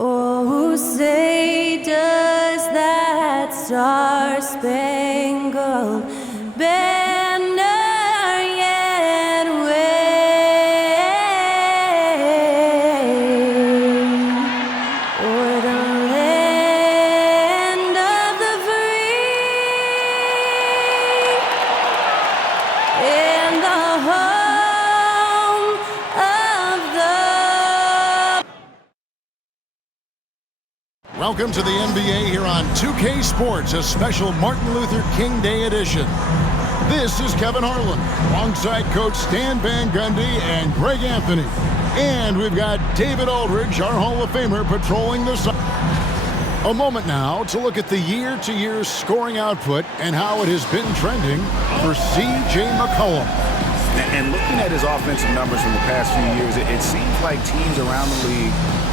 Oh, say does that star-spangled banner yet wave o'er the land of the free and the home of the... Welcome to the NBA here on 2K Sports, a special Martin Luther King Day edition. This is Kevin Harlan, alongside Coach Stan Van Gundy and Greg Anthony. And we've got David Aldridge, our Hall of Famer, patrolling the side. A moment now to look at the year-to-year scoring output and how it has been trending for C.J. McCollum. And looking at his offensive numbers from the past few years, it seems like teams around the league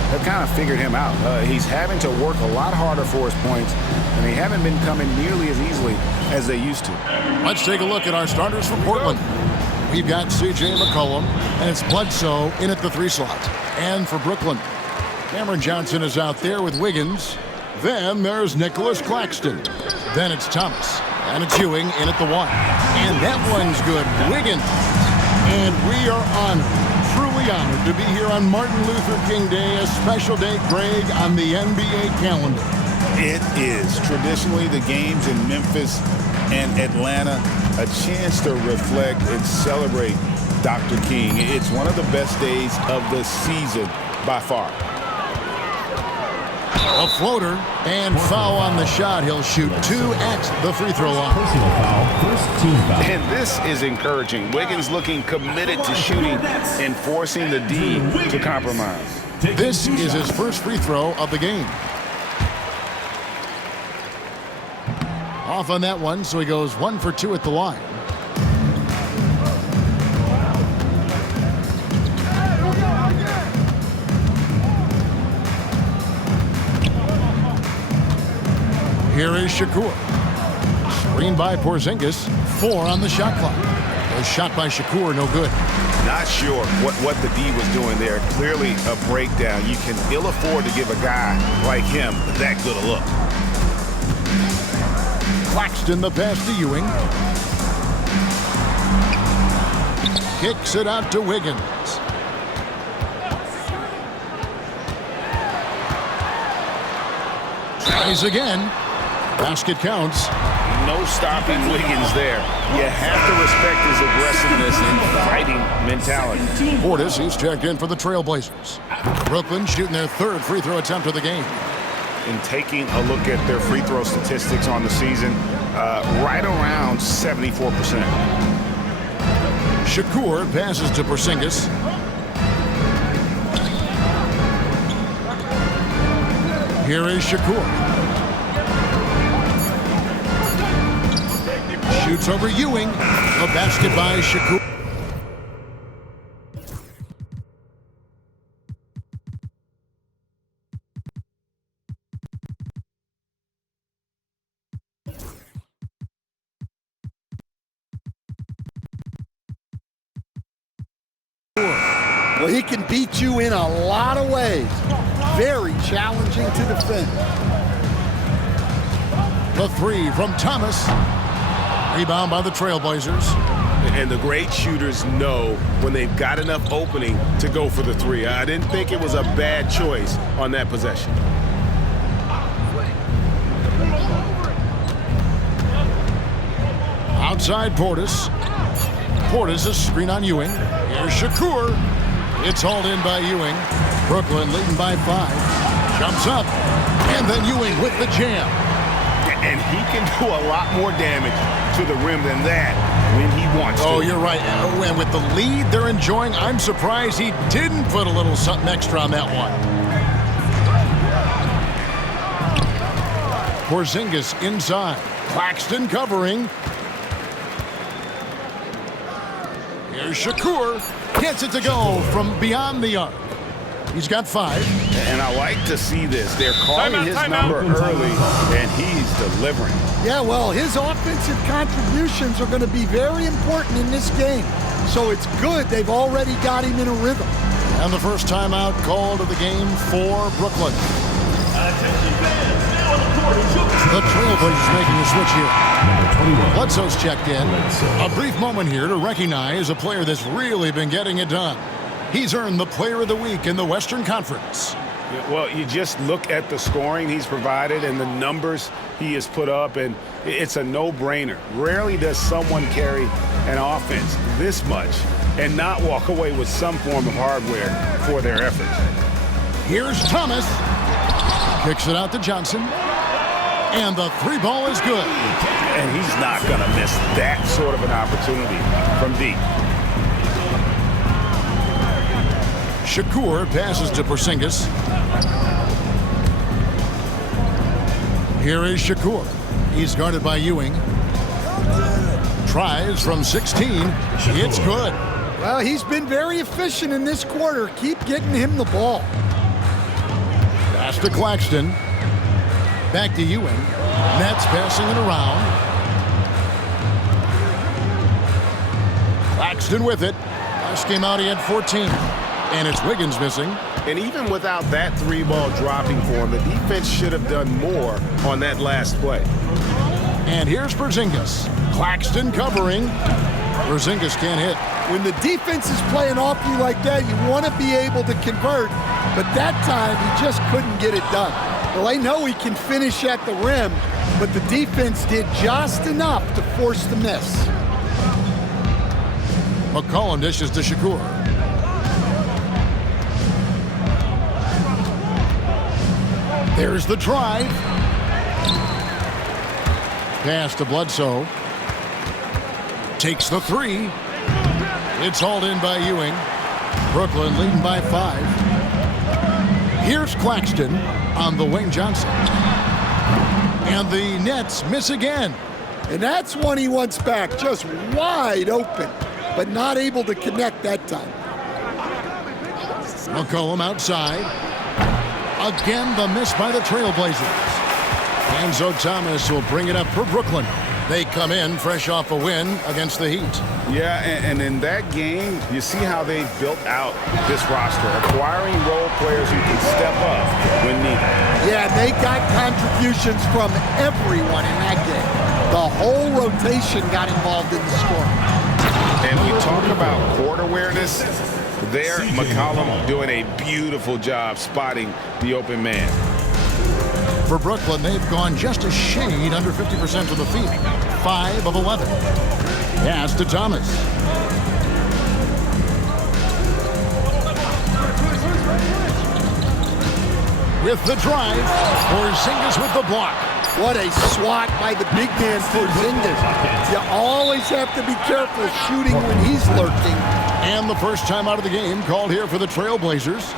have kind of figured him out. He's having to work a lot harder for his points, and they haven't been coming nearly as easily as they used to. Let's take a look at our starters for Portland. We've got C.J. McCollum, and it's Bledsoe in at the 3 slot. And for Brooklyn, Cameron Johnson is out there with Wiggins. Then there's Nicholas Claxton. Then it's Thomas. And it's Ewing in at the 1. And that one's good. Wiggins. And we are honored, truly honored, to be here on Martin Luther King Day, a special day, Greg, on the NBA calendar. It is. Traditionally, the games in Memphis and Atlanta, a chance to reflect and celebrate Dr. King. It's one of the best days of the season by far. A floater and foul on the shot. He'll shoot 2 at the free throw line. Personal foul, first team foul. And this is encouraging. Wiggins looking committed to shooting and forcing the D to compromise. This is his first free throw of the game. Off on that one, so he goes 1 for 2 at the line. Here is Shakur. Screen by Porzingis. 4 on the shot clock. A shot by Shakur, no good. Not sure what the D was doing there. Clearly a breakdown. You can ill afford to give a guy like him that good a look. Claxton the pass to Ewing. Kicks it out to Wiggins. Tries again. Basket counts. No stopping Wiggins there. You have to respect his aggressiveness and fighting mentality. Portis, he's checked in for the Trailblazers. Brooklyn shooting their 3rd free throw attempt of the game. In taking a look at their free throw statistics on the season, right around 74%. Shakur passes to Porzingis. Here is Shakur. Shoots over Ewing. A basket by Shakur. Well, he can beat you in a lot of ways. Very challenging to defend. The 3 from Thomas. Rebound by the Trailblazers. And the great shooters know when they've got enough opening to go for the 3. I didn't think it was a bad choice on that possession. Outside Portis. Portis is screen on Ewing. Here's Shakur. It's hauled in by Ewing. Brooklyn leading by 5. Jumps up. And then Ewing with the jam. And he can do a lot more damage to the rim than that when he wants to. Oh, you're right. And with the lead they're enjoying, I'm surprised he didn't put a little something extra on that one. Porzingis inside. Claxton covering. Here's Shakur. Gets it to go from beyond the arc. He's got 5. And I like to see this. They're calling his number early, and he's delivering. Yeah, well, his offensive contributions are going to be very important in this game. So it's good they've already got him in a rhythm. And the first timeout called of the game for Brooklyn. The Trailblazers making the switch here. Number 21. Bledsoe's checked in. A brief moment here to recognize a player that's really been getting it done. He's earned the Player of the Week in the Western Conference. Well, you just look at the scoring he's provided and the numbers he has put up, and it's a no-brainer. Rarely does someone carry an offense this much and not walk away with some form of hardware for their effort. Here's Thomas. Kicks it out to Johnson. And the three ball is good. And he's not going to miss that sort of an opportunity from deep. Shakur passes to Porzingis. Here is Shakur. He's guarded by Ewing. Tries from 16. It's good. Well, he's been very efficient in this quarter. Keep getting him the ball. Pass to Claxton. Back to Ewing. Nets passing it around. Claxton with it. Last game out he had 14. And it's Wiggins missing. And even without that three ball dropping for him, the defense should have done more on that last play. And here's Porzingis. Claxton covering. Porzingis can't hit. When the defense is playing off you like that, you want to be able to convert. But that time, he just couldn't get it done. Well, I know he can finish at the rim, but the defense did just enough to force the miss. McCollum dishes to Shakur. There's the drive. Pass to Bledsoe. Takes the three. It's hauled in by Ewing. Brooklyn leading by 5. Here's Claxton on the Wayne Johnson. And the Nets miss again. And that's one he wants back, just wide open, but not able to connect that time. McCollum outside. Again, the miss by the Trailblazers. Enzo Thomas will bring it up for Brooklyn. They come in fresh off a win against the Heat. Yeah, and in that game, you see how they've built out this roster, acquiring role players who can step up when needed. Yeah, they got contributions from everyone in that game. The whole rotation got involved in the scoring. And we talk about court awareness. There, McCollum doing a beautiful job spotting the open man. For Brooklyn, they've gone just a shade under 50% from the field. 5 of 11. Pass to Thomas. With the drive, Porzingis with the block. What a swat by the big man Porzingis. You always have to be careful shooting when he's lurking. And the first time out of the game called here for the Trailblazers.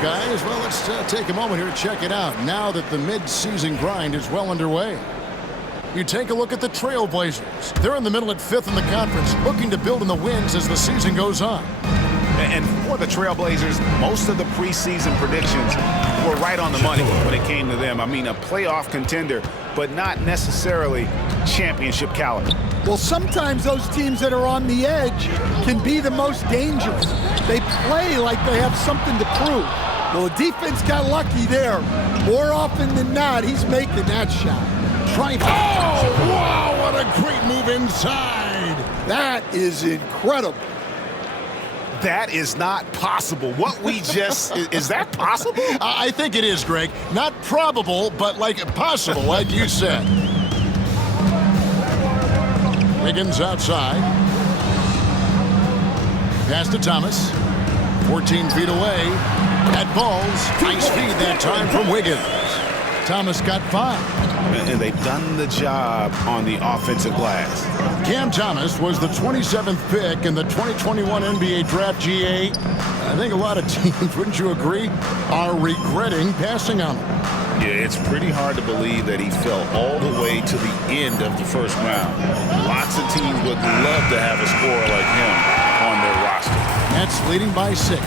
Guys, well, let's take a moment here to check it out now that the mid-season grind is well underway. You take a look at the Trailblazers. They're in the middle at 5th in the conference, looking to build in the wins as the season goes on. And for the Trailblazers, most of the preseason predictions were right on the money when it came to them. I mean, a playoff contender, but not necessarily championship caliber. Well, sometimes those teams that are on the edge can be the most dangerous. They play like they have something to prove. Well, the defense got lucky there. More often than not, he's making that shot. Oh, wow, what a great move inside. That is incredible. That is not possible. What we just, is that possible? I think it is, Greg. Not probable, but like possible, like you said. Wiggins outside. Pass to Thomas. 14 feet away. At balls. Nice feed that time from Wiggins. Thomas got 5. And they've done the job on the offensive glass. Cam Thomas was the 27th pick in the 2021 NBA Draft. GA. I think a lot of teams, wouldn't you agree, are regretting passing on him. Yeah, it's pretty hard to believe that he fell all the way to the end of the first round. Lots of teams would love to have a scorer like him on their roster. Nets leading by 6.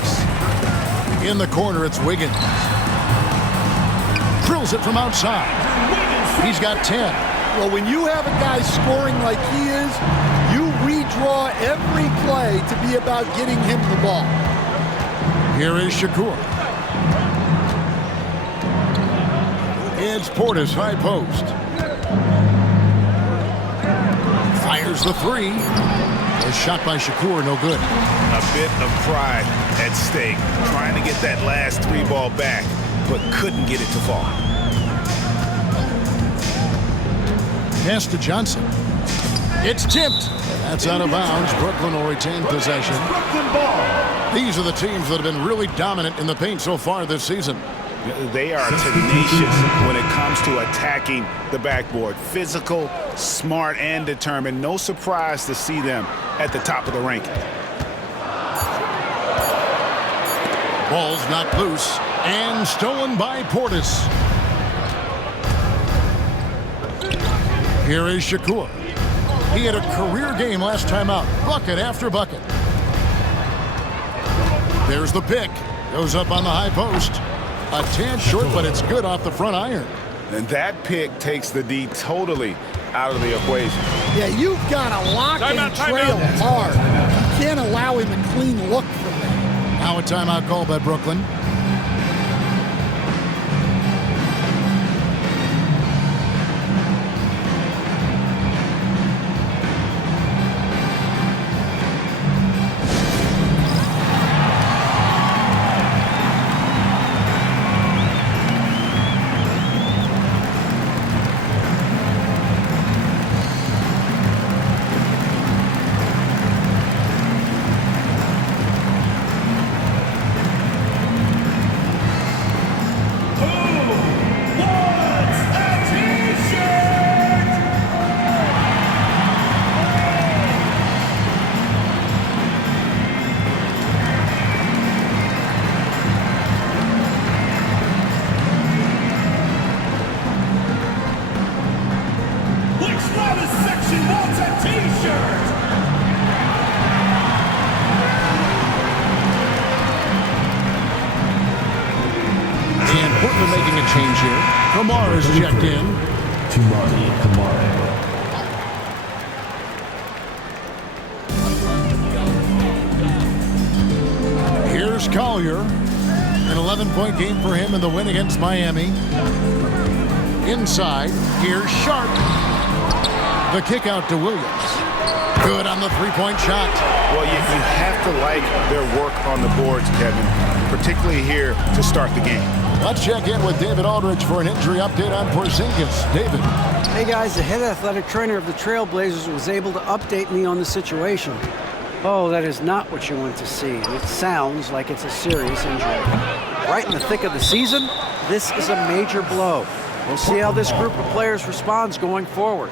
In the corner, it's Wiggins. Drills it from outside. He's got 10. Well, when you have a guy scoring like he is, you redraw every play to be about getting him the ball. Here is Shakur. It's Portis, high post. Fires the 3. A shot by Shakur, no good. A bit of pride at stake, trying to get that last 3 ball back, but couldn't get it to fall. Pass to Johnson. It's tipped. That's out of bounds. Brooklyn will retain possession. These are the teams that have been really dominant in the paint so far this season. They are tenacious when it comes to attacking the backboard. Physical, smart, and determined. No surprise to see them at the top of the ranking. Ball's knocked loose and stolen by Portis. Here is Shakur. He had a career game last time out. Bucket after bucket. There's the pick. Goes up on the high post. A tad short, but it's good off the front iron. And that pick takes the D totally out of the equation. Yeah, you've got to lock and trail hard. You can't allow him a clean look from that. Now a timeout call by Brooklyn. Making a change here. Kamara is checked in. Kamara. Here's Collier. An 11-point game for him in the win against Miami. Inside, here's Sharp. The kick out to Williams. Good on the three-point shot. Well, you have to like their work on the boards, Kevin, particularly here to start the game. Let's check in with David Aldridge for an injury update on Porzingis. David. Hey guys, the head athletic trainer of the Trailblazers was able to update me on the situation. Oh, that is not what you want to see. It sounds like it's a serious injury. Right in the thick of the season, this is a major blow. We'll see how this group of players responds going forward.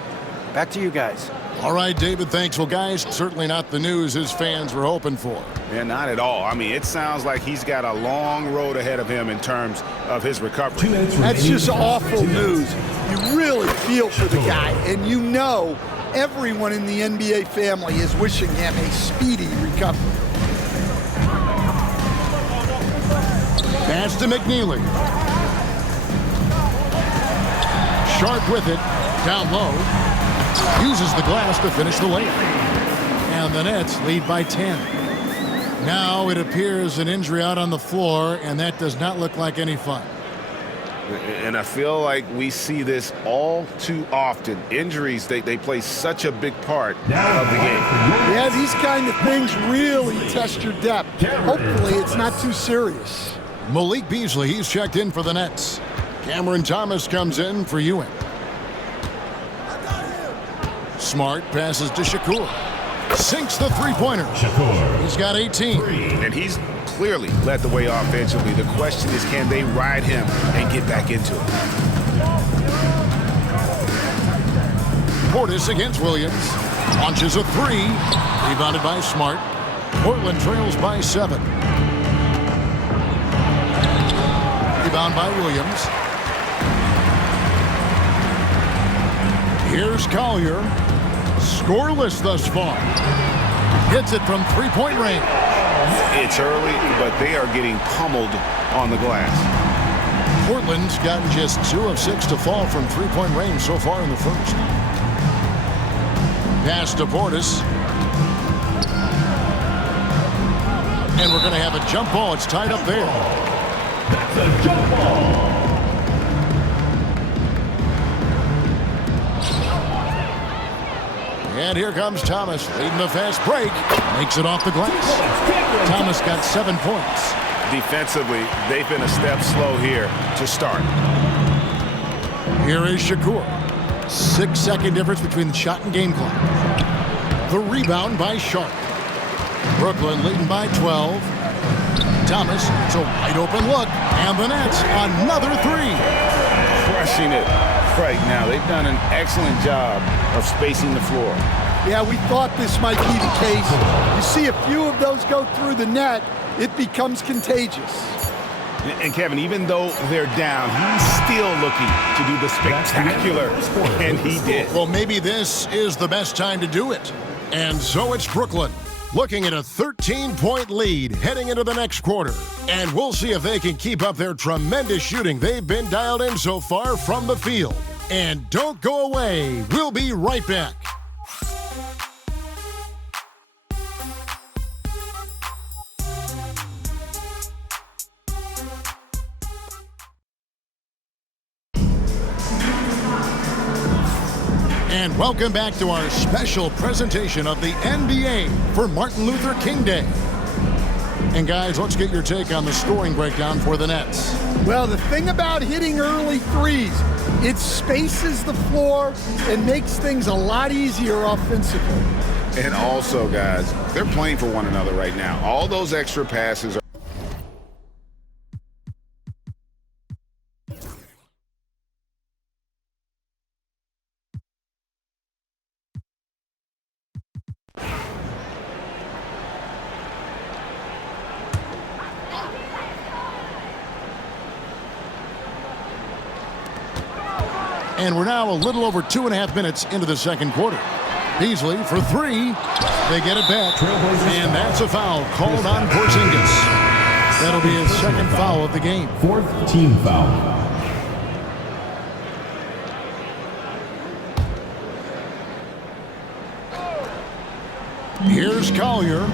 Back to you guys. All right, David, thanks. Well, guys, certainly not the news his fans were hoping for. Yeah, not at all. I mean, it sounds like he's got a long road ahead of him in terms of his recovery. That's just awful news. You really feel for the guy, and you know everyone in the NBA family is wishing him a speedy recovery. Pass to McNeely. Sharp with it, down low. Uses the glass to finish the layup. And the Nets lead by 10. Now it appears an injury out on the floor, and that does not look like any fun. And I feel like we see this all too often. Injuries, they play such a big part of the game. Yeah, these kind of things really test your depth. Hopefully it's not too serious. Malik Beasley, he's checked in for the Nets. Cameron Thomas comes in for Ewing. Smart passes to Shakur. Sinks the three-pointer. He's got 18. And he's clearly led the way offensively. The question is, can they ride him and get back into it? Portis against Williams. Launches a three. Rebounded by Smart. Portland trails by 7. Rebound by Williams. Here's Collier. Scoreless thus far. Hits it from three-point range. It's early, but they are getting pummeled on the glass. Portland's gotten just 2 of 6 to fall from three-point range so far in the first. Pass to Portis. And we're going to have a jump ball. It's tied up there. That's a jump ball. And here comes Thomas, leading the fast break. Makes it off the glass. Thomas got 7 points. Defensively, they've been a step slow here to start. Here is Shakur. 6-second difference between the shot and game clock. The rebound by Sharp. Brooklyn leading by 12. Thomas, it's a wide open look. And the Nets, another three. Crushing it right now. They've done an excellent job of spacing the floor. Yeah, we thought this might be the case. You see a few of those go through the net, it becomes contagious. And Kevin, even though they're down, he's still looking to do the spectacular, and he did. Well, maybe this is the best time to do it. And so it's Brooklyn, looking at a 13-point lead heading into the next quarter. And we'll see if they can keep up their tremendous shooting they've been dialed in so far from the field. And don't go away. We'll be right back. And welcome back to our special presentation of the NBA for Martin Luther King Day. And guys, let's get your take on the scoring breakdown for the Nets. Well, the thing about hitting early threes, it spaces the floor and makes things a lot easier offensively. And also, guys, they're playing for one another right now. All those extra passes are And we're now a little over 2.5 minutes into the second quarter. Beasley for three. They get it back. And that's a foul called on Porzingis. That'll be his second foul of the game. 4th team foul. Here's Collier.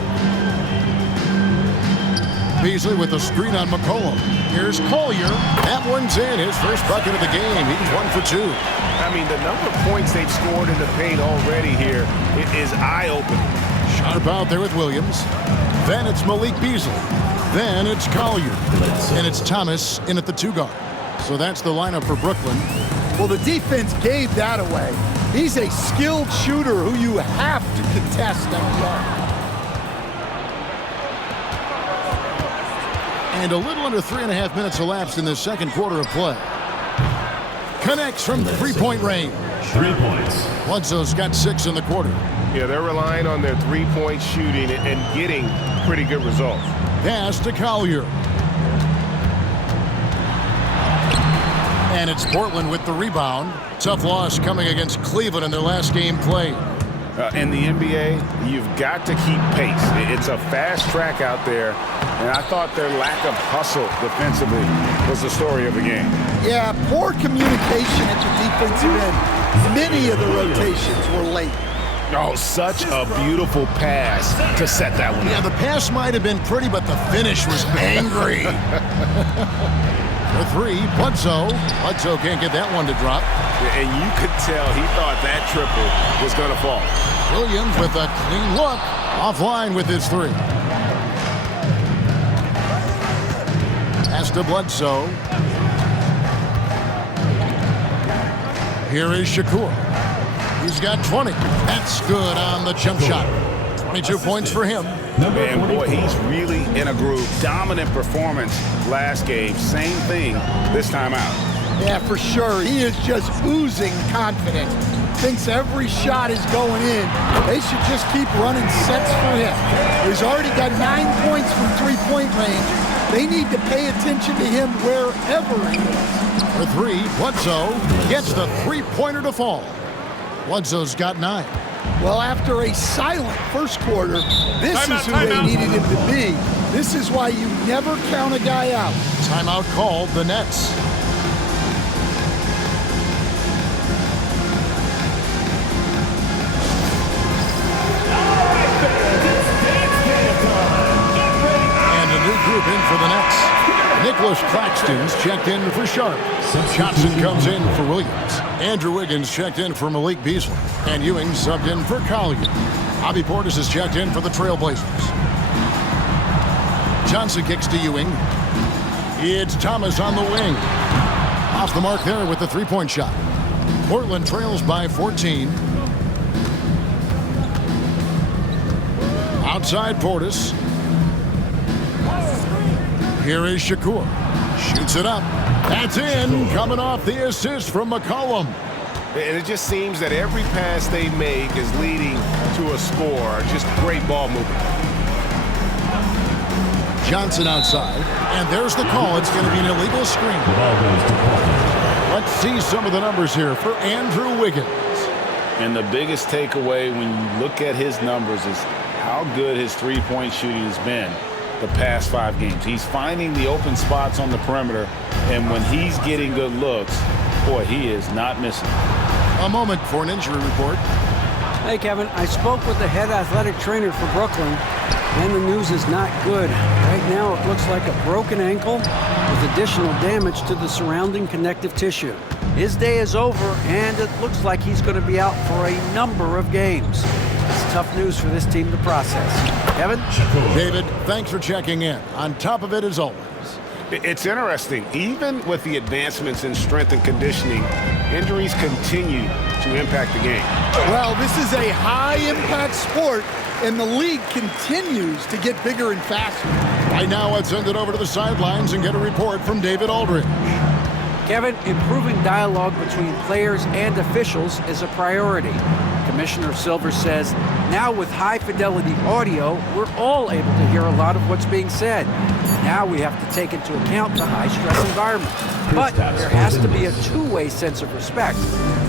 Beasley with the screen on McCollum. Here's Collier. That one's in. His first bucket of the game. He's 1 for 2. I mean, the number of points they've scored in the paint already here is eye-opening. Sharp out there with Williams. Then it's Malik Beasley. Then it's Collier. And it's Thomas in at the 2 guard. So that's the lineup for Brooklyn. Well, the defense gave that away. He's a skilled shooter who you have to contest every arc. And a little under 3.5 minutes elapsed in the second quarter of play. Connects from three-point range. 3 points. Bledsoe's got 6 in the quarter. Yeah, they're relying on their three-point shooting and getting pretty good results. Pass to Collier. And it's Portland with the rebound. Tough loss coming against Cleveland in their last game played. in the NBA, you've got to keep pace. It's a fast track out there, and I thought their lack of hustle defensively was the story of the game. Yeah, poor communication at the defensive end. Many of the rotations were late. Oh, such a beautiful pass to set that one Yeah, up. the pass might have been pretty, but the finish was angry. For three, Bledsoe. Bledsoe can't get that one to drop. And you could tell he thought that triple was going to fall. Williams with a clean look. Offline with his three. Pass to Bledsoe. Here is Shakur. He's got 20. That's good on the jump shot. 22 points for him. And boy, he's really in a groove. Dominant performance last game. Same thing this time out. Yeah, for sure. He is just oozing confidence. thinks every shot is going in. They should just keep running sets for him. He's already got 9 points from three-point range. They need to pay attention to him wherever he is. For three, Bledsoe gets the three-pointer to fall. Bledsoe's got 9. Well, after a silent first quarter, this is who they needed him to be. This is why you never count a guy out. Timeout called, the Nets. And a new group in for the Nets. Nicholas Claxton's checked in for Sharp. Johnson comes in for Williams. Andrew Wiggins checked in for Malik Beasley. And Ewing subbed in for Collier. Bobby Portis is checked in for the Trailblazers. Johnson kicks to Ewing. It's Thomas on the wing. Off the mark there with the three-point shot. Portland trails by 14. Outside Portis. Here is Shakur. Shoots it up. That's in. Coming off the assist from McCollum. And it just seems that every pass they make is leading to a score. Just great ball movement. Johnson outside. And there's the call. It's going to be an illegal screen. The ball goes to Portland. Let's see some of the numbers here for Andrew Wiggins. And the biggest takeaway when you look at his numbers is how good his three-point shooting has been the past 5 games. He's finding the open spots on the perimeter, and when he's getting good looks, boy, he is not missing. A moment for an injury report. Hey, Kevin, I spoke with the head athletic trainer for Brooklyn, and the news is not good. Right now, it looks like a broken ankle with additional damage to the surrounding connective tissue. His day is over, and it looks like he's going to be out for a number of games. It's tough news for this team to process. Kevin? David, thanks for checking in. On top of it, as always. It's interesting. Even with the advancements in strength and conditioning, injuries continue to impact the game. Well, this is a high-impact sport, and the league continues to get bigger and faster. Right now, let's send it over to the sidelines and get a report from David Aldridge. Kevin, improving dialogue between players and officials is a priority. Commissioner Silver says, now with high-fidelity audio, we're all able to hear a lot of what's being said. Now we have to take into account the high-stress environment. But there has to be a two-way sense of respect.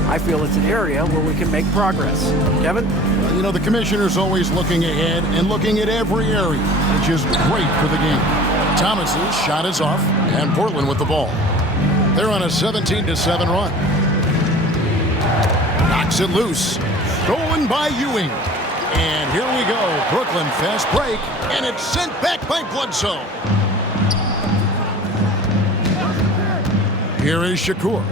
I feel it's an area where we can make progress. Kevin? You know, the commissioner's always looking ahead and looking at every area, which is great for the game. Thomas's shot is off, and Portland with the ball. They're on a 17-7 run. Knocks it loose. Stolen by Ewing. And here we go. Brooklyn fast break. And it's sent back by Bledsoe. Here is Shakur.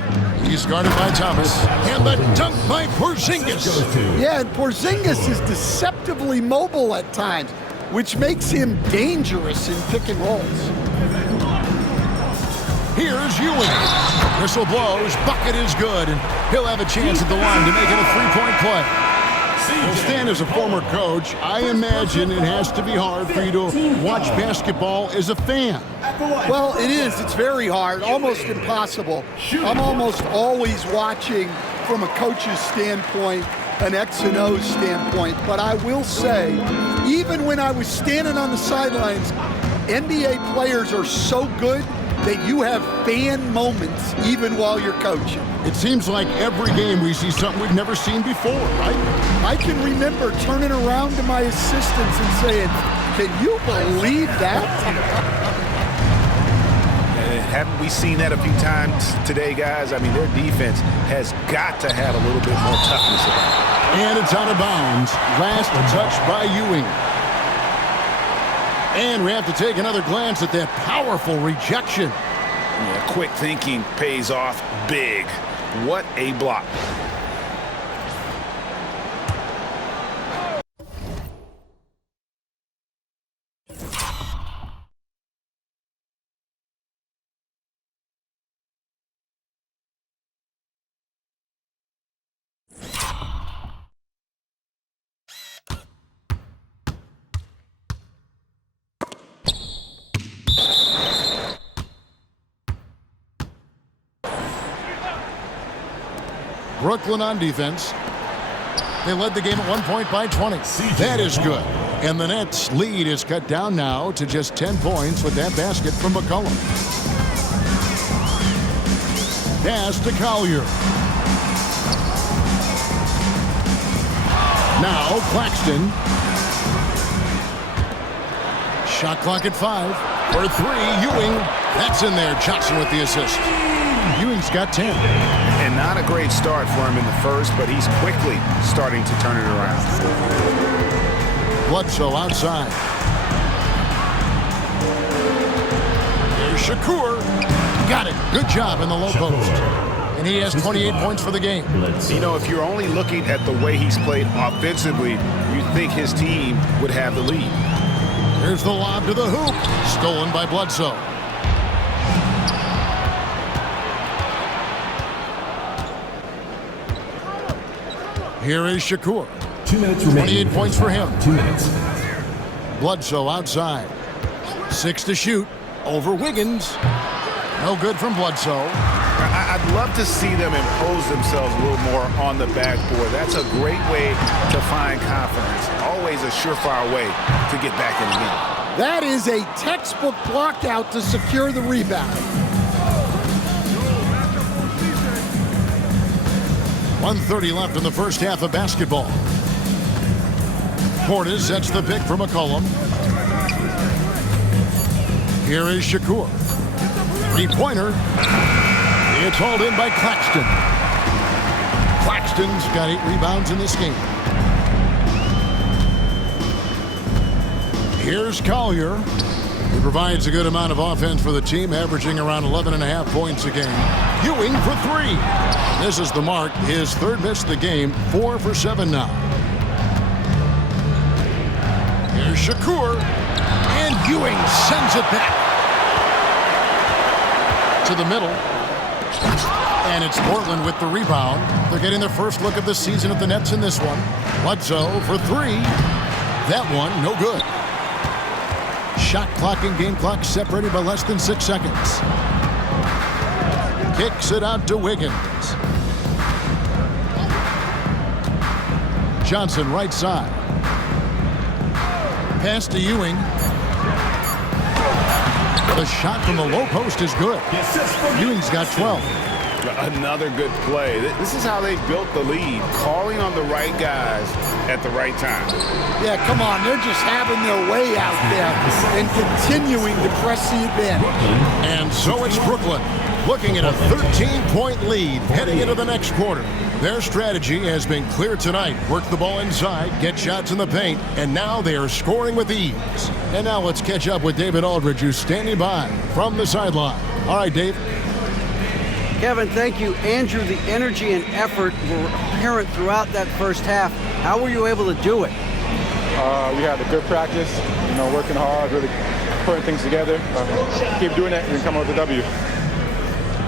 He's guarded by Thomas. And the dunk by Porzingis. Yeah, and Porzingis is deceptively mobile at times, which makes him dangerous in pick and rolls. Here's Ewing. Whistle blows. Bucket is good. And he'll have a chance at the line to make it a three-point play. Well, Stan, as a former coach, I imagine it has to be hard for you to watch basketball as a fan. Well, it is. It's very hard, almost impossible. I'm almost always watching from a coach's standpoint, an X and O standpoint. But I will say, even when I was standing on the sidelines, NBA players are so good that you have fan moments even while you're coaching. It seems like every game we see something we've never seen before, right? I can remember turning around to my assistants and saying, can you believe that? Haven't we seen that a few times today, guys? I mean, their defense has got to have a little bit more toughness about it. And it's out of bounds. Last touch by Ewing. And we have to take another glance at that powerful rejection. Yeah, quick thinking pays off big. What a block. Brooklyn on defense. They led the game at 1 point by 20. That is good. And the Nets' lead is cut down now to just 10 points with that basket from McCollum. Pass to Collier. Now Claxton. Shot clock at 5. For 3, Ewing. That's in there. Johnson with the assist. Ewing's got 10. And not a great start for him in the first, but he's quickly starting to turn it around. Bledsoe outside. There's Shakur. Got it. Good job in the low post. And he has 28 points for the game. You know, if you're only looking at the way he's played offensively, you'd think his team would have the lead. Here's the lob to the hoop. Stolen by Bledsoe. Here is Shakur. 2 minutes remaining. 28 points for him. 2 minutes. Bledsoe outside. 6 to shoot. Over Wiggins. No good from Bledsoe. I'd love to see them impose themselves a little more on the backboard. That's a great way to find confidence. Always a surefire way to get back in the game. That is a textbook block out to secure the rebound. 1:30 left in the first half of basketball. Portis sets the pick for McCollum. Here is Shakur. Three-pointer. It's hauled in by Claxton. Claxton's got 8 rebounds in this game. Here's Collier. He provides a good amount of offense for the team, averaging around 11.5 points a game. Ewing for 3. This is the mark. His 3rd miss of the game. 4 for 7 now. Here's Shakur. And Ewing sends it back to the middle. And it's Portland with the rebound. They're getting their first look of the season at the Nets in this one. Bledsoe for 3. That one, no good. Shot clock and game clock separated by less than 6 seconds. Kicks it out to Wiggins. Johnson right side. Pass to Ewing. The shot from the low post is good. Ewing's got 12. Another good play. This is how they built the lead, calling on the right guys at the right time. Yeah, come on. They're just having their way out there and continuing to press the advantage. And so it's Brooklyn looking at a 13-point lead heading into the next quarter. Their strategy has been clear tonight. Work the ball inside, get shots in the paint, and now they are scoring with ease. And now let's catch up with David Aldridge, who's standing by from the sideline. All right, Dave. Kevin, thank you. Andrew, the energy and effort were apparent throughout that first half. How were you able to do it? We had a good practice, working hard, really putting things together. Keep doing that and come out with a W.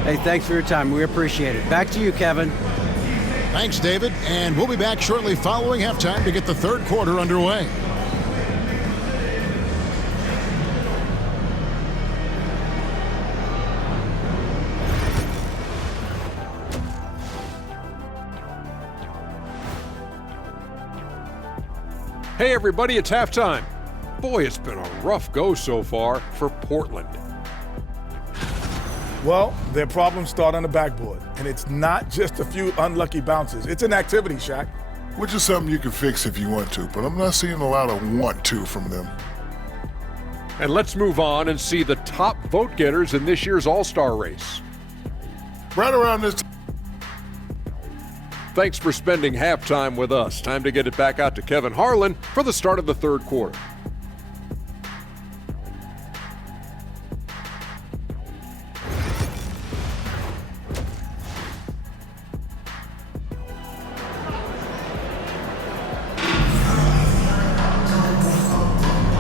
Hey, thanks for your time. We appreciate it. Back to you, Kevin. Thanks, David. And we'll be back shortly following halftime to get the third quarter underway. Hey everybody, it's halftime. Boy, it's been a rough go so far for Portland. Well, their problems start on the backboard, and it's not just a few unlucky bounces. It's an activity, Shaq. Which is something you can fix if you want to, but I'm not seeing a lot of want to from them. And let's move on and see the top vote getters in this year's All-Star race. Right around this time. Thanks for spending halftime with us. Time to get it back out to Kevin Harlan for the start of the third quarter.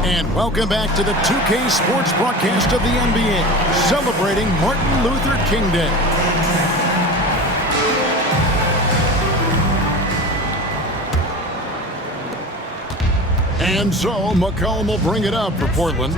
And welcome back to the 2K Sports broadcast of the NBA, celebrating Martin Luther King Day. And so McCollum will bring it up for Portland.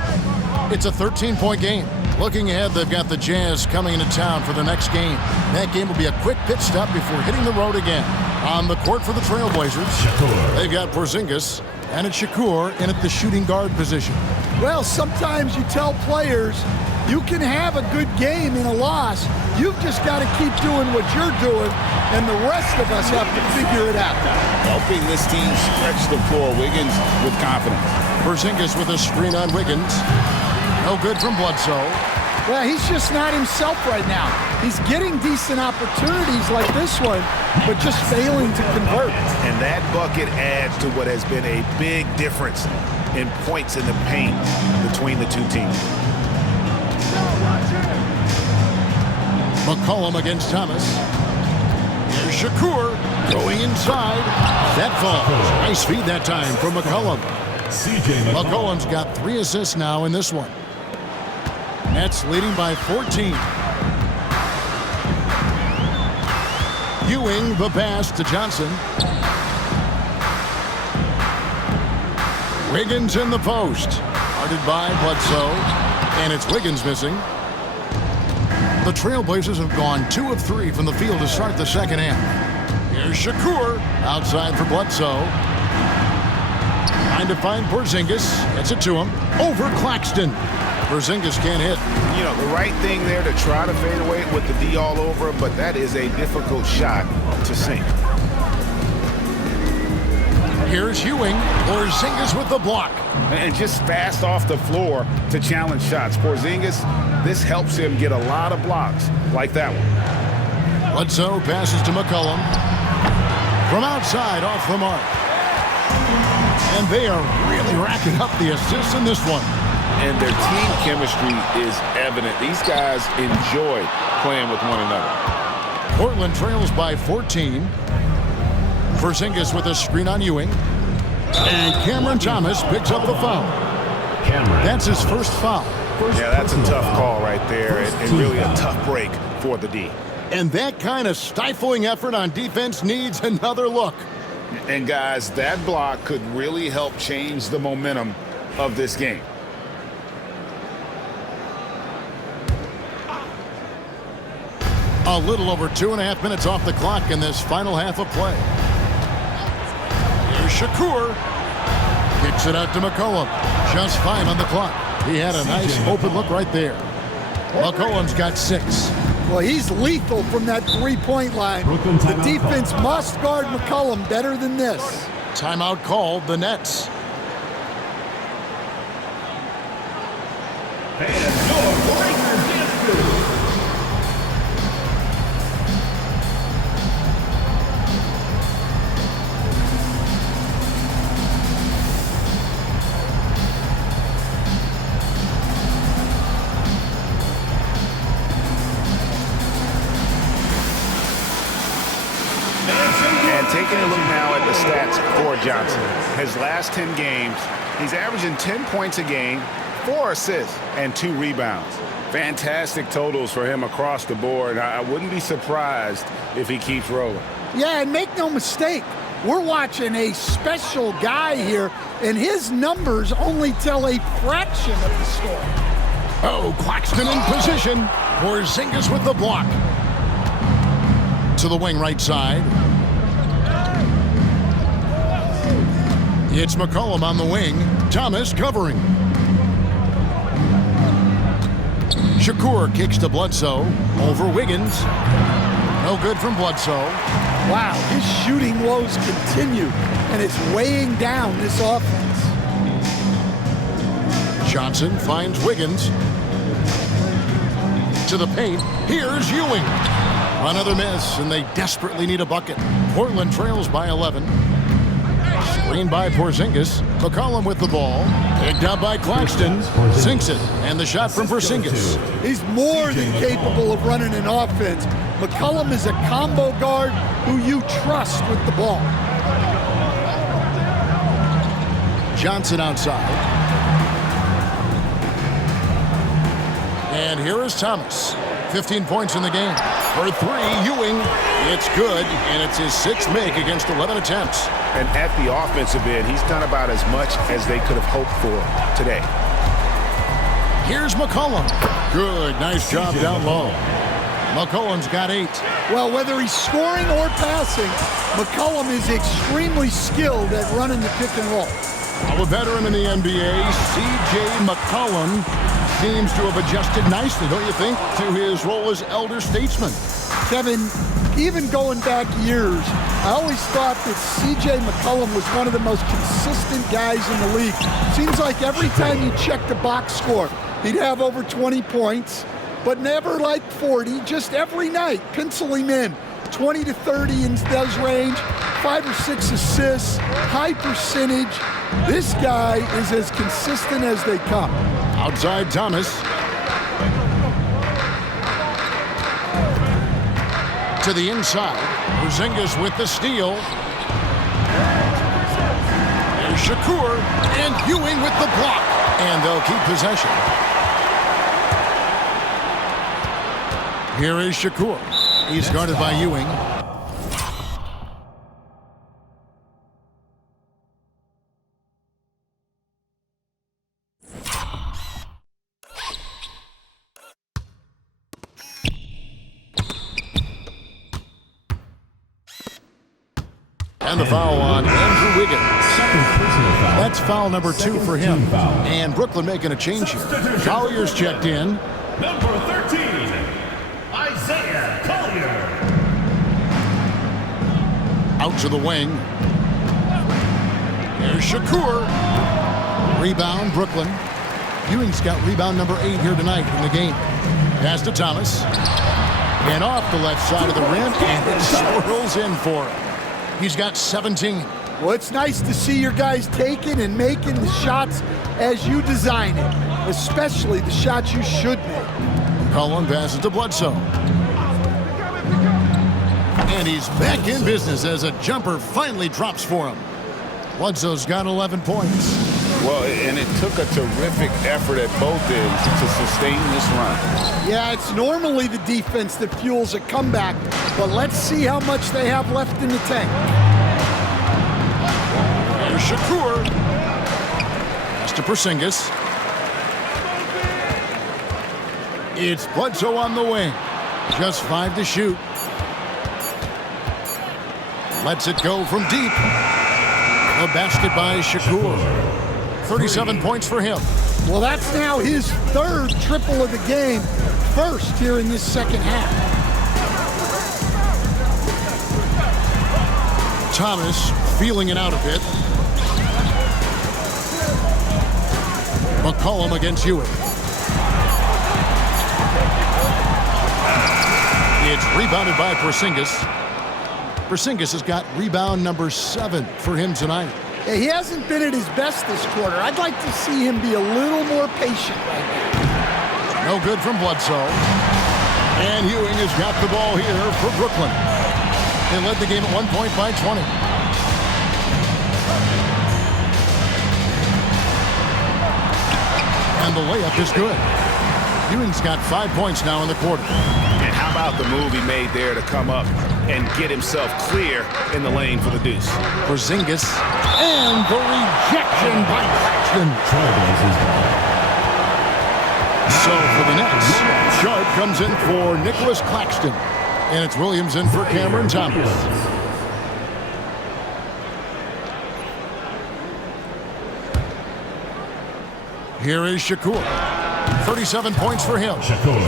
It's a 13-point game. Looking ahead, they've got the Jazz coming into town for the next game. That game will be a quick pit stop before hitting the road again. On the court for the Trailblazers, they've got Porzingis, and it's Shakur in at the shooting guard position. Well, sometimes you tell players you can have a good game in a loss. You've just got to keep doing what you're doing, and the rest of us have to figure it out. Helping this team stretch the floor. Wiggins with confidence. Porzingis with a screen on Wiggins. No good from Bledsoe. Well, he's just not himself right now. He's getting decent opportunities like this one, but just failing to convert. And that bucket adds to what has been a big difference in points in the paint between the two teams. McCollum against Thomas. Here's Shakur going inside. That falls. Nice feed that time from McCollum. McCollum's got 3 assists now in this one. Nets leading by 14. Ewing the pass to Johnson. Wiggins in the post. Guarded by Bledsoe. And it's Wiggins missing. The Trailblazers have gone 2 of 3 from the field to start the second half. Here's Shakur outside for Bledsoe. Trying to find Porzingis. Gets it to him. Over Claxton. Porzingis can't hit. You know, the right thing there to try to fade away with the D all over, but that is a difficult shot to sink. Here's Ewing. Porzingis with the block. And just fast off the floor to challenge shots. Porzingis, this helps him get a lot of blocks like that one. Bledsoe passes to McCollum. From outside, off the mark. And they are really racking up the assists in this one. And their team chemistry is evident. These guys enjoy playing with one another. Portland trails by 14. Porzingis with a screen on Ewing. And Cameron Thomas picks up the foul. That's his first foul. Yeah, that's a tough call right there, and really a tough break for the D. And that kind of stifling effort on defense needs another look. And guys, that block could really help change the momentum of this game. A little over 2.5 minutes off the clock in this final half of play. Here's Shakur. Kicks it out to McCollum. Just 5 on the clock. He had a nice open look right there. McCollum's got 6. Well, he's lethal from that 3-point line. The defense must guard McCollum better than this. Timeout called, the Nets. And your Lakers dance crew. Taking a look now at the stats for Johnson. His last 10 games, he's averaging 10 points a game, 4 assists, and 2 rebounds. Fantastic totals for him across the board. I wouldn't be surprised if he keeps rolling. Yeah, and make no mistake, we're watching a special guy here, and his numbers only tell a fraction of the story. Oh, Claxton in position. Porzingis with the block. To the wing right side. It's McCollum on the wing. Thomas covering. Shakur kicks to Bledsoe. Over Wiggins. No good from Bledsoe. Wow, his shooting woes continue, and it's weighing down this offense. Johnson finds Wiggins. To the paint. Here's Ewing. Another miss, and they desperately need a bucket. Portland trails by 11. Screened by Porzingis. McCollum with the ball. Picked up by Claxton. Sinks it. And the shot from Porzingis. He's more than capable of running an offense. McCollum is a combo guard who you trust with the ball. Johnson outside. And here is Thomas. 15 points in the game. For 3, Ewing. It's good, and it's his 6th make against 11 attempts. And at the offensive end, he's done about as much as they could have hoped for today. Here's McCollum. Good, nice job down low. McCollum's got 8. Well, whether he's scoring or passing, McCollum is extremely skilled at running the pick and roll. A veteran in the NBA, C.J. McCollum, seems to have adjusted nicely, don't you think, to his role as elder statesman. Kevin, even going back years, I always thought that C.J. McCollum was one of the most consistent guys in the league. Seems like every time you check the box score, he'd have over 20 points, but never like 40, just every night, pencil him in. 20 to 30 in those range, 5 or 6 assists, high percentage. This guy is as consistent as they come. Outside Thomas. To the inside. Porzingis with the steal. There's Shakur and Ewing with the block. And they'll keep possession. Here is Shakur. He's guarded by Ewing. And the foul on Andrew Wiggins. That's foul number 2 for him. And Brooklyn making a change here. Collier's checked in. Number 13, Isaiah Collier. Out to the wing. Here's Shakur. Rebound, Brooklyn. Ewing's got rebound number 8 here tonight in the game. Pass to Thomas. And off the left side of the rim, and it swirls in for him. He's got 17. Well, it's nice to see your guys taking and making the shots as you design it, especially the shots you should make. Cullen passes to Bledsoe. And he's back in business as a jumper finally drops for him. Bledsoe's got 11 points. Well, and it took a terrific effort at both ends to sustain this run. Yeah, it's normally the defense that fuels a comeback, but let's see how much they have left in the tank. There's Shakur. Pass to Porzingis. It's Bledsoe on the wing. Just 5 to shoot. Lets it go from deep. A basket by Shakur. 37 points for him. Well, that's now his 3rd triple of the game, first here in this second half. Thomas feeling it out a bit. McCollum against Ewing. It's rebounded by Porzingis. Porzingis has got rebound number 7 for him tonight. Yeah, he hasn't been at his best this quarter. I'd like to see him be a little more patient right now. No good from Bledsoe. And Ewing has got the ball here for Brooklyn. They led the game at 1 point by 20. And the layup is good. Ewing's got 5 points now in the quarter. And how about the move he made there to come up and get himself clear in the lane for the deuce? Porzingis. And the rejection by Claxton. So for the Nets, Sharp comes in for Nicholas Claxton. And it's Williams in for Cameron Thomas. Here is Shakur. 37 points for him.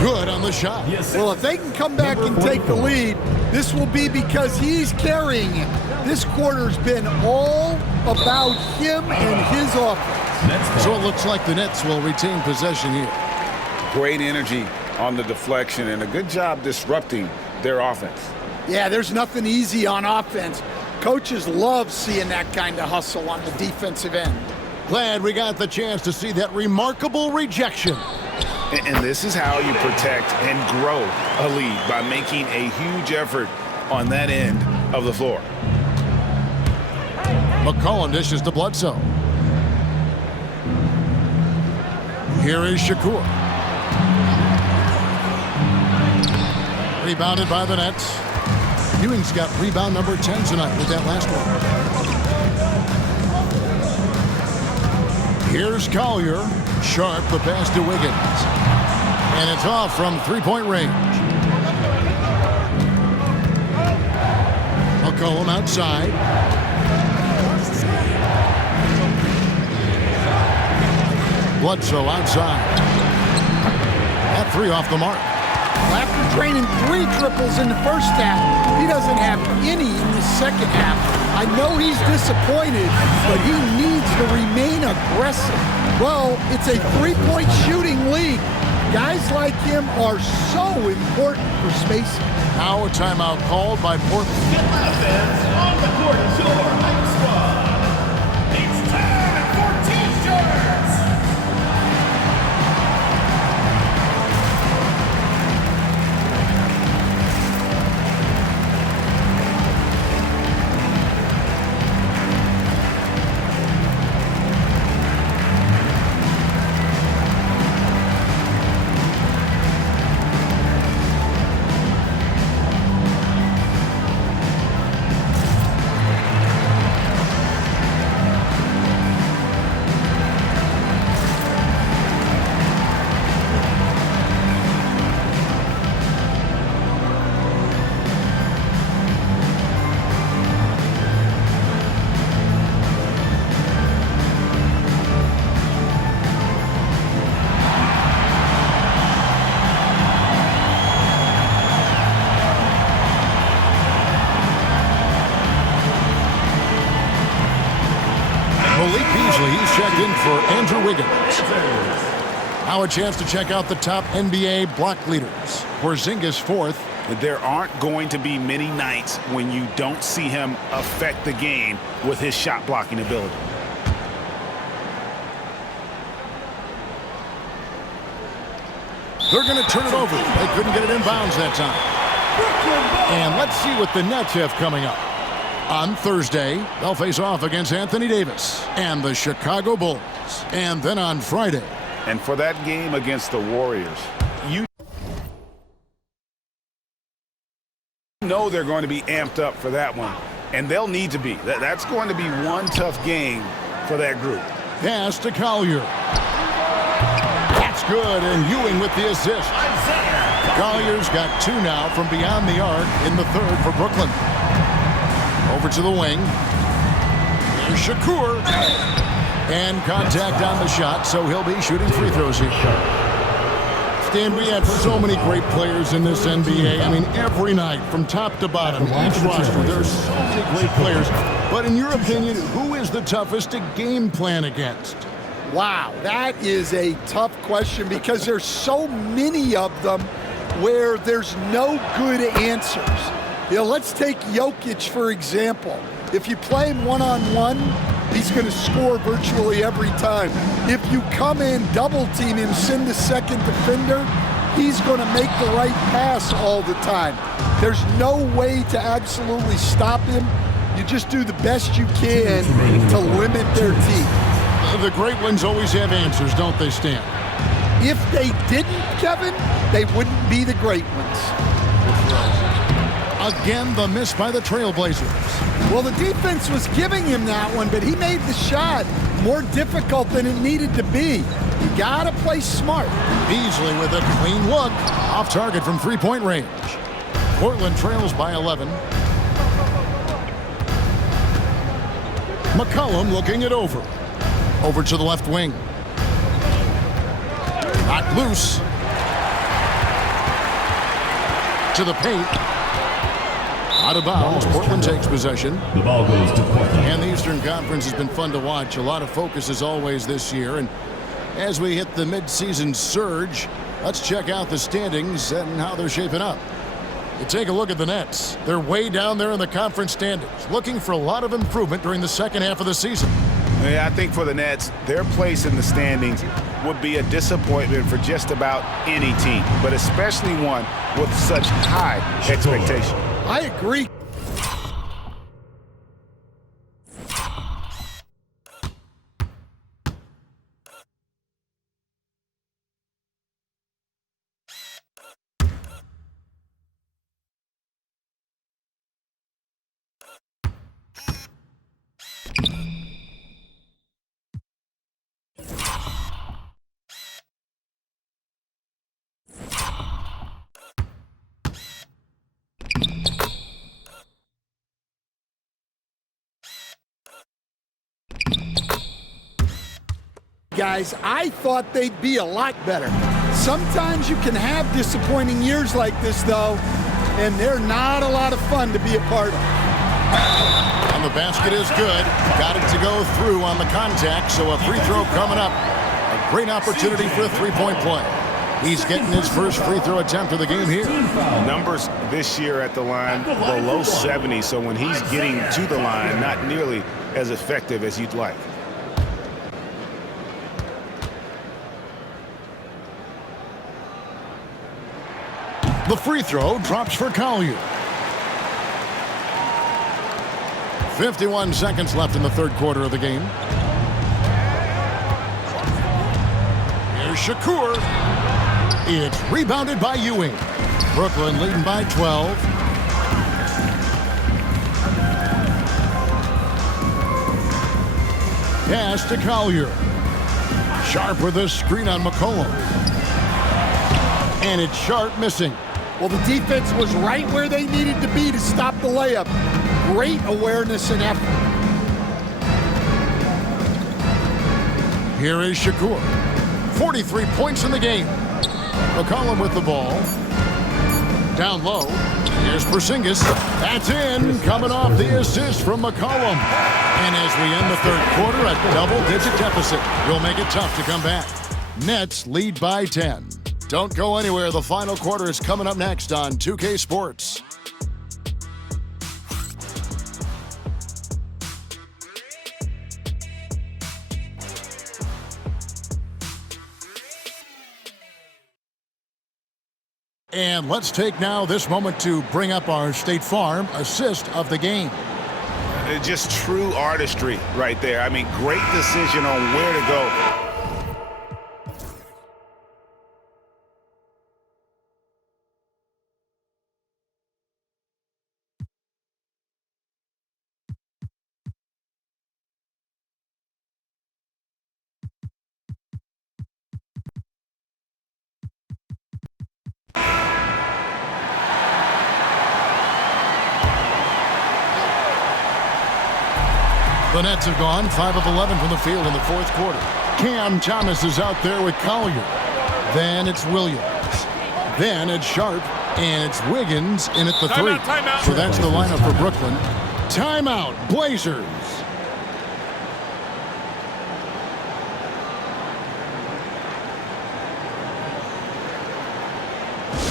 Good on the shot. Well, if they can come back and take the lead, this will be because he's carrying it. This quarter's been all about him and his offense. So it looks like the Nets will retain possession here. Great energy on the deflection and a good job disrupting their offense. Yeah, there's nothing easy on offense. Coaches love seeing that kind of hustle on the defensive end. Glad we got the chance to see that remarkable rejection. And this is how you protect and grow a lead, by making a huge effort on that end of the floor. McCollum dishes to Bledsoe. Here is Shakur. Rebounded by the Nets. Ewing's got rebound number 10 tonight with that last one. Here's Collier. Sharp, the pass to Wiggins. And it's off from three-point range. McCollum outside. Bledsoe outside. That three off the mark. After draining 3 triples in the first half, he doesn't have any in the second half. I know he's disappointed, but he needs to remain aggressive. Well, it's a three-point shooting league. Guys like him are so important for spacing. Now a timeout called by Portland. Atlanta fans, on the court is your hype squad. It's time for T-shirts. He's checked in for Andrew Wiggins. Now a chance to check out the top NBA block leaders. Porzingis fourth. There aren't going to be many nights when you don't see him affect the game with his shot blocking ability. They're going to turn it over. They couldn't get it in bounds that time. And let's see what the Nets have coming up. On Thursday, they'll face off against Anthony Davis and the Chicago Bulls. And then on Friday. And for that game against the Warriors, you know they're going to be amped up for that one. And they'll need to be. That's going to be one tough game for that group. Pass to Collier. That's good, and Ewing with the assist. Collier's got 2 now from beyond the arc in the third for Brooklyn. Over to the wing. Here's Shakur. And contact on the shot, so he'll be shooting free throws here. Stan, we have so many great players in this NBA. I mean, every night, from top to bottom, each roster, there are so many great players. But in your opinion, who is the toughest to game plan against? Wow, that is a tough question because there's so many of them where there's no good answers. You know, let's take Jokic, for example. If you play him one-on-one, he's going to score virtually every time. If you come in, double-team him, send the second defender, he's going to make the right pass all the time. There's no way to absolutely stop him. You just do the best you can to limit their teeth. The great ones always have answers, don't they, Stan? If they didn't, Kevin, they wouldn't be the great ones. Again, the miss by the Trailblazers. Well, the defense was giving him that one, but he made the shot more difficult than it needed to be. You got to play smart. Beasley with a clean look. Off target from three-point range. Portland trails by 11. McCollum looking it over. Over to the left wing. Knocked loose. To the paint. Out of bounds. Portland takes possession. The ball goes to Portland. And the Eastern Conference has been fun to watch. A lot of focus as always this year. And as we hit the midseason surge, let's check out the standings and how they're shaping up. You take a look at the Nets. They're way down there in the conference standings, looking for a lot of improvement during the second half of the season. Yeah, I think for the Nets, their place in the standings would be a disappointment for just about any team, but especially one with such high expectation. I agree. Guys, I thought they'd be a lot better. Sometimes you can have disappointing years like this, though, and they're not a lot of fun to be a part of. And the basket is good. Got it to go through on the contact, so a free throw coming up. A great opportunity for a three-point play. He's getting his first free throw attempt of the game here. Numbers this year at the line below 70, so when he's getting to the line, not nearly as effective as you'd like. The free throw drops for Collier. 51 seconds left in the third quarter of the game. Here's Shakur. It's rebounded by Ewing. Brooklyn leading by 12. Pass to Collier. Sharp with a screen on McCollum. And it's Sharp missing. Well, the defense was right where they needed to be to stop the layup. Great awareness and effort. Here is Shakur. 43 points in the game. McCollum with the ball. Down low. Here's Porzingis. That's in. Coming off the assist from McCollum. And as we end the third quarter, a double-digit deficit will make it tough to come back. Nets lead by 10. Don't go anywhere. The final quarter is coming up next on 2K Sports. And let's take now this moment to bring up our State Farm assist of the game. Just true artistry right there. I mean, great decision on where to go. The Nets have gone 5 of 11 from the field in the fourth quarter. Cam Thomas is out there with Collier. Then it's Williams. Then it's Sharp. And it's Wiggins in at the three. Timeout. So that's the lineup for Brooklyn. Timeout, Blazers.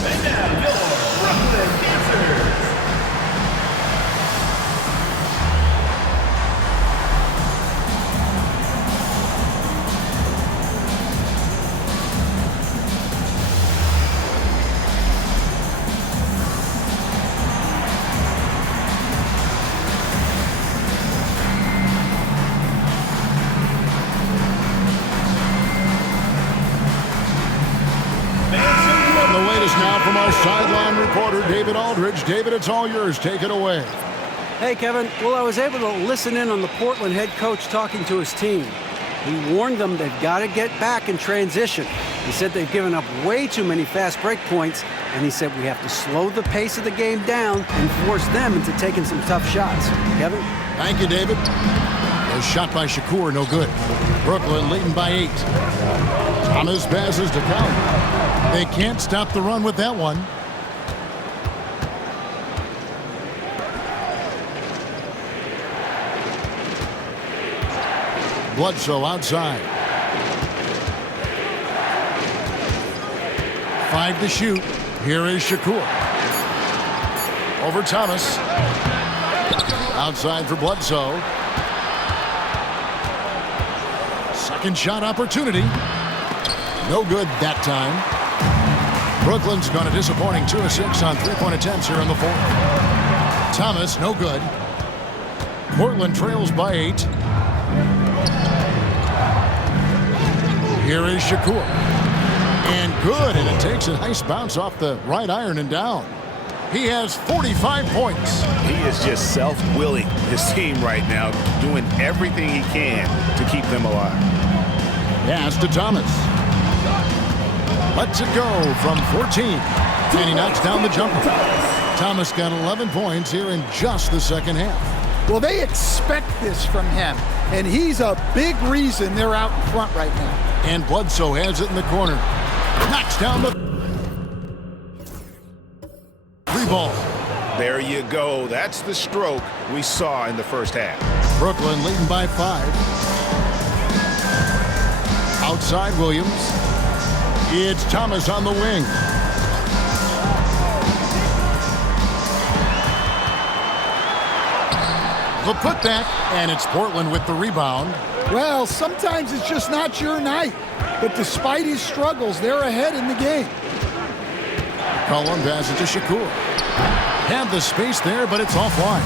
And now, your Brooklyn Dancers. From our sideline reporter, David Aldridge. David, it's all yours. Take it away. Hey, Kevin. Well, I was able to listen in on the Portland head coach talking to his team. He warned them they've got to get back in transition. He said they've given up way too many fast break points, and he said we have to slow the pace of the game down and force them into taking some tough shots. Kevin? Thank you, David. A shot by Shakur, no good. Brooklyn leading by 8. Thomas passes to Collier. They can't stop the run with that one. Bledsoe outside. 5 to shoot. Here is Shakur. Over Thomas. Outside for Bledsoe. Second shot opportunity. No good that time. Brooklyn's gone a disappointing 2 of 6 on three-point attempts here in the fourth. Thomas, no good. Portland trails by 8. Here is Shakur. And good, and it takes a nice bounce off the right iron and down. He has 45 points. He is just self-willing his team right now, doing everything he can to keep them alive. Pass to Thomas. Lets it go from 14. And he knocks down the jumper. Thomas got 11 points here in just the second half. Well, they expect this from him, and he's a big reason they're out in front right now. And Bledsoe has it in the corner. Knocks down the 3 ball. There you go. That's the stroke we saw in the first half. Brooklyn leading by 5. Outside Williams. It's Thomas on the wing. The putback, and it's Portland with the rebound. Well, sometimes it's just not your night. But despite his struggles, they're ahead in the game. Cullen passes to Shakur. Had the space there, but it's offline.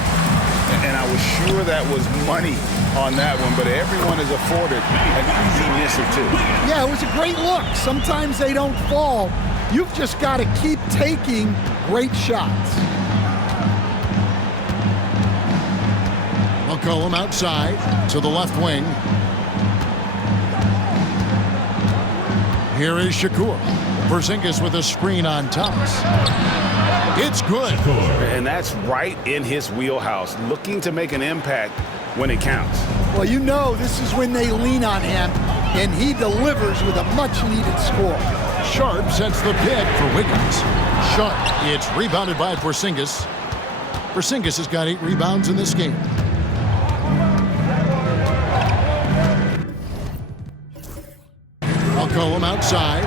And I was sure that was money on that one, but everyone is afforded an easy miss or two. Yeah, it was a great look. Sometimes they don't fall. You've just got to keep taking great shots. McCollum outside to the left wing. Here is Shakur. Porzingis with a screen on Thomas. It's good. And that's right in his wheelhouse, looking to make an impact when it counts. Well, you know this is when they lean on him, and he delivers with a much-needed score. Sharp sets the pick for Wiggins. Sharp. It's rebounded by Porzingis. Porzingis has got 8 rebounds in this game. McCollum outside.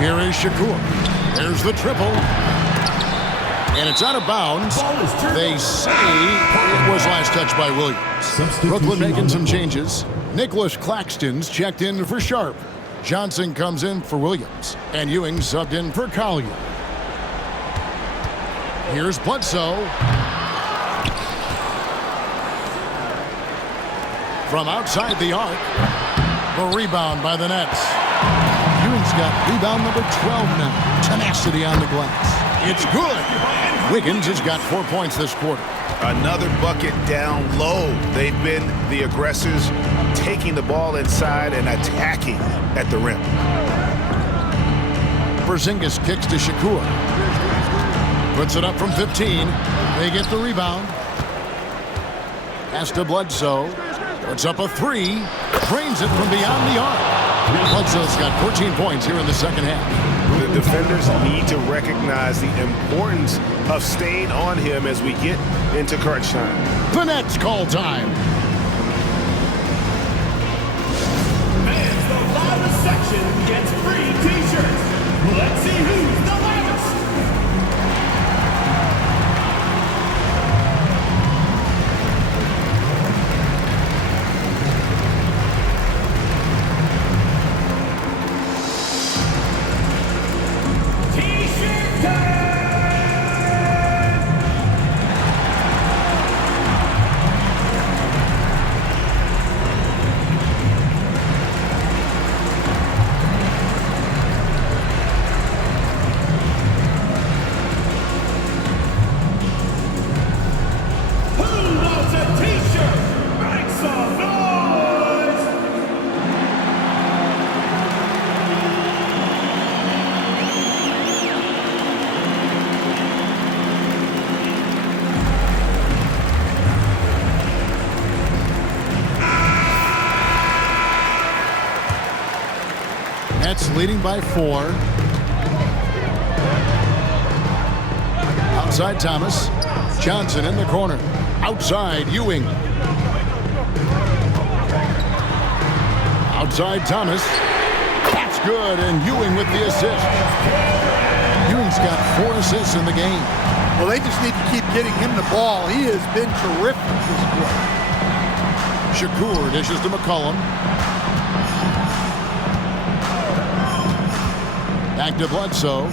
Here is Shakur. There's the triple. And it's out of bounds. They say it was last touched by Williams. Brooklyn making some changes. Nicholas Claxton's checked in for Sharp. Johnson comes in for Williams. And Ewing subbed in for Collier. Here's Bledsoe. From outside the arc. The rebound by the Nets. Ewing's got rebound number 12 now. Tenacity on the glass. It's good. Wiggins has got 4 points this quarter. Another bucket down low. They've been the aggressors, taking the ball inside and attacking at the rim. Porzingis kicks to Shakur. Puts it up from 15. They get the rebound. Pass to Bledsoe. Puts up a 3. Drains it from beyond the arc. Bledsoe's got 14 points here in the second half. The defenders need to recognize the importance of staying on him as we get into crunch time. The Nets call time. And the loudest section gets free t-shirts. Let's see who's the loudest. Nets leading by 4. Outside Thomas. Johnson in the corner. Outside Ewing. Outside Thomas. That's good, and Ewing with the assist. Ewing's got 4 assists in the game. Well, they just need to keep getting him the ball. He has been terrific this quarter. Shakur dishes to McCollum. Back to Bledsoe.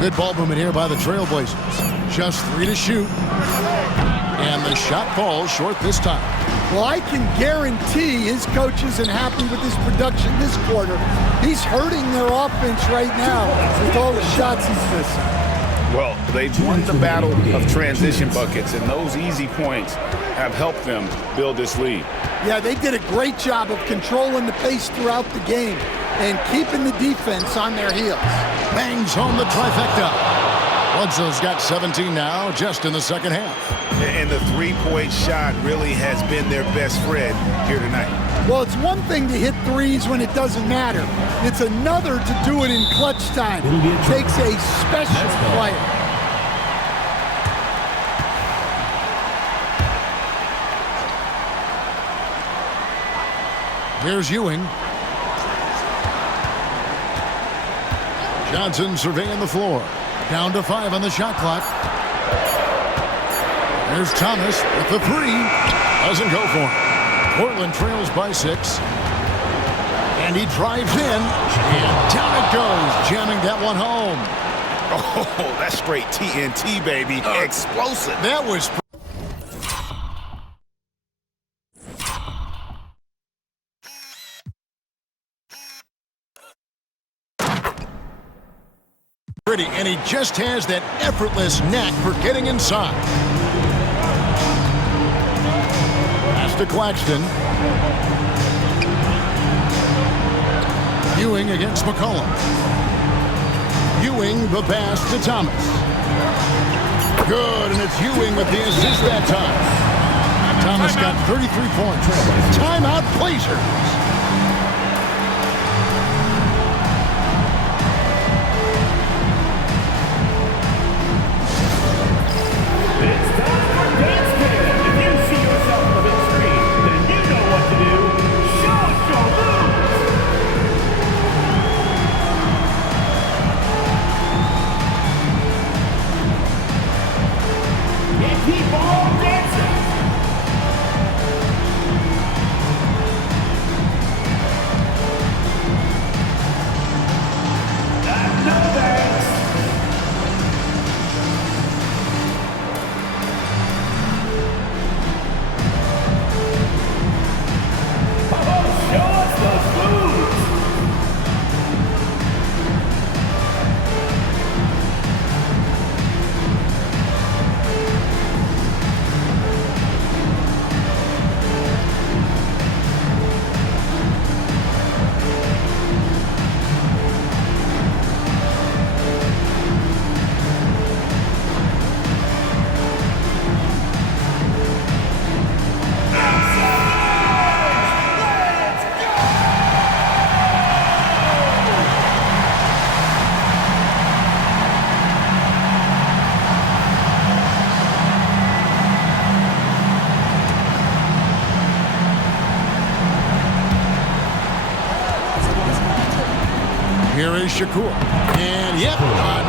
Good ball movement here by the Trailblazers. Just 3 to shoot. And the shot falls short this time. Well, I can guarantee his coach isn't happy with his production this quarter. He's hurting their offense right now with all the shots he's missing. Well, they've won the battle of transition buckets, and those easy points have helped them build this lead. Yeah, they did a great job of controlling the pace throughout the game. and keeping the defense on their heels. Bangs home the trifecta. 4 Bledsoe's got 17 now, just in the second half. And the three-point shot really has been their best friend here tonight. Well, it's one thing to hit threes when it doesn't matter. It's another to do it in clutch time. It takes a special player. Here's Ewing. Johnson surveying the floor. Down to 5 on the shot clock. There's Thomas with the 3. Doesn't go for it. Portland trails by 6. And he drives in. And down it goes, jamming that one home. Oh, that's straight TNT, baby. Explosive. That was pretty, and he just has that effortless knack for getting inside. Pass to Claxton. Ewing against McCollum. Ewing the pass to Thomas. Good, and it's Ewing with the assist that time. Thomas got 33 points. Timeout Blazers. Here is Shakur. And yep,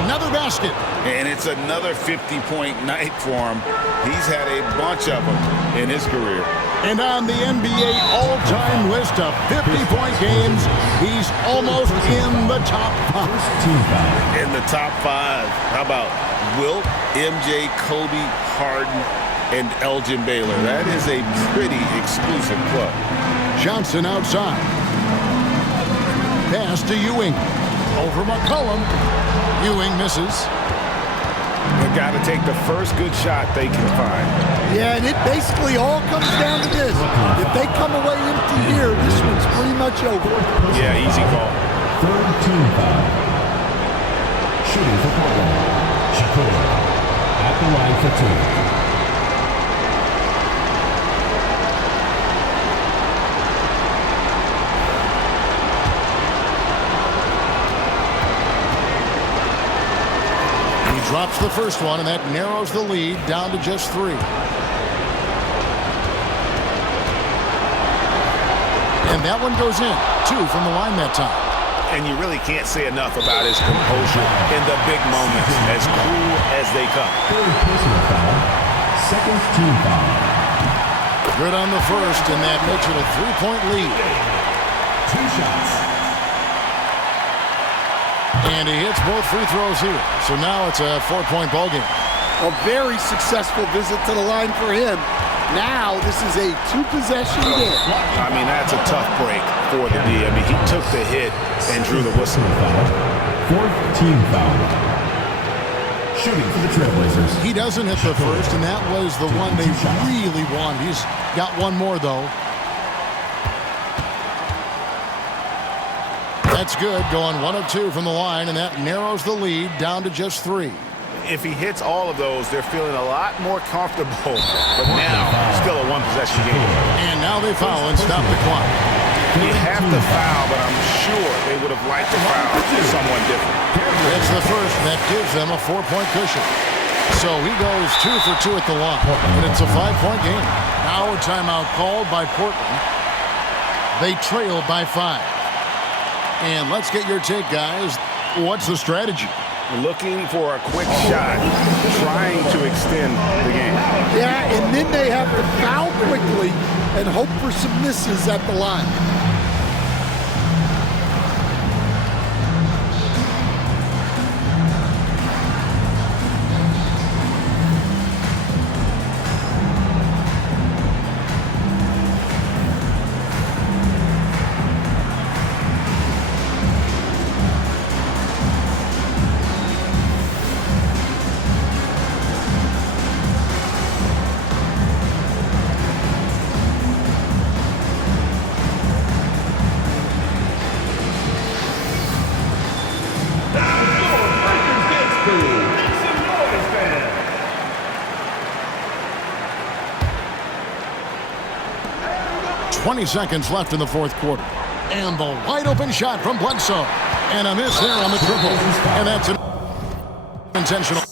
another basket. And it's another 50-point night for him. He's had a bunch of them in his career. And on the NBA all-time list of 50-point games, he's almost in the top 5. In the top 5. How about Wilt, MJ, Kobe, Harden, and Elgin Baylor? That is a pretty exclusive club. Johnson outside. Pass to Ewing. Over McCollum. Ewing misses. They've got to take the first good shot they can find. Yeah, and it basically all comes down to this. If they come away empty here, this one's pretty much over. Yeah, easy call. Third team foul. Shooting for Portland. Shakur at the line for 2. Drops the first one, and that narrows the lead down to just 3. And that one goes in. 2 from the line that time. And you really can't say enough about his composure in the big moments, as cool as they come. Third personal foul. Second team foul. Good on the first, and that makes it a 3-point lead. 2 shots. And he hits both free throws here. So now it's a 4-point ball game. A very successful visit to the line for him. Now this is a 2-possession game. I mean, that's a tough break for the D. I mean, he took the hit and drew the whistle. Fourth team foul. Shooting for the Trailblazers. He doesn't hit the first, and that was the one they really wanted. He's got one more, though. That's good, going 1 of 2 from the line, and that narrows the lead down to just 3. if he hits all of those, they're feeling a lot more comfortable. But now, still a one-possession game. And now they foul and stop the clock. You have to foul, but I'm sure they would have liked to foul someone different. It's the first that gives them a 4-point cushion. So he goes 2 for 2 at the line, and it's a 5-point game. Now a timeout called by Portland. They trail by 5. And let's get your take, guys. What's the strategy? Looking for a quick shot, trying to extend the game. Yeah, and then they have to foul quickly and hope for some misses at the line. Seconds left in the fourth quarter. And the wide open shot from Bledsoe. And a miss there on the triple. And that's an intentional.